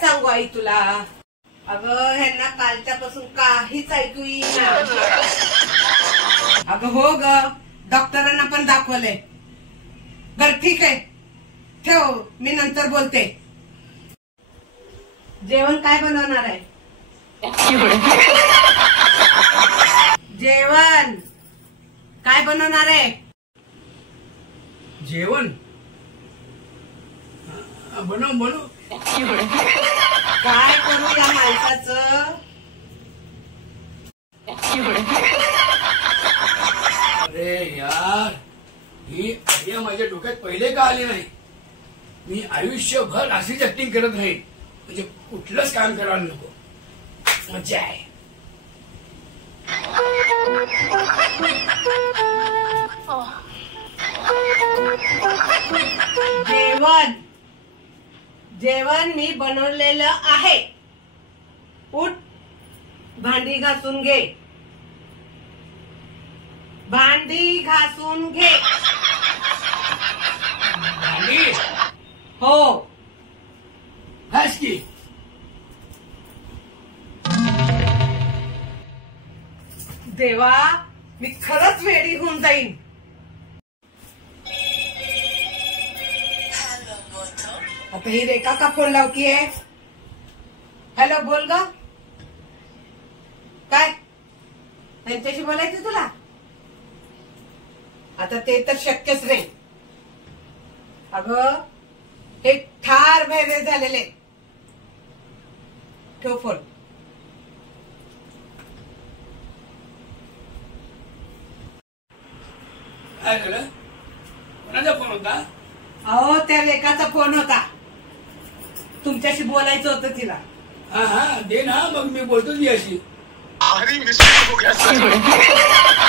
सांगू आई तुला? अगं ह्यांना कालच्यापासून काहीच ऐकू येईना. अगं हो ग, डॉक्टरांना पण दाखवलंय. बर ठीक आहे, ठेव, मी नंतर बोलते. जेवण काय बनवणार आहे? जेवण काय बनवणार आहे? जेवण बनव बनव. काय करू या माणसाचं? अरे यार, ही आयडिया माझ्या डोक्यात पहिले का आली नाही? मी आयुष्यभर अशीच ऍक्टिंग करत राहीन, म्हणजे कुठलंच काम करायला नको. मजा आहे. जेवण जेवण मी बनवलेलं आहे. उठ, भांडी घासून घे. भांडी घासून घे. भांडी हो. घास की. देवा, मी खरंच वेडी होऊन जाईन. आता ही रेखा का फोन लावतीये? हॅलो, बोल ग. काय त्यांच्याशी बोलायचं तुला? आता ते तर शक्यच नाही. अगं हे ठार भयभय झालेले. ठेव फोन. काय झालं? कोणाचा फोन होता? अहो, त्या लेकाचा फोन होता. तुमच्याशी बोलायचं होतं तिला. हा हा, दे ना, मग मी बोलतो ती अशी. भारी मिस्टेक हो गया सर.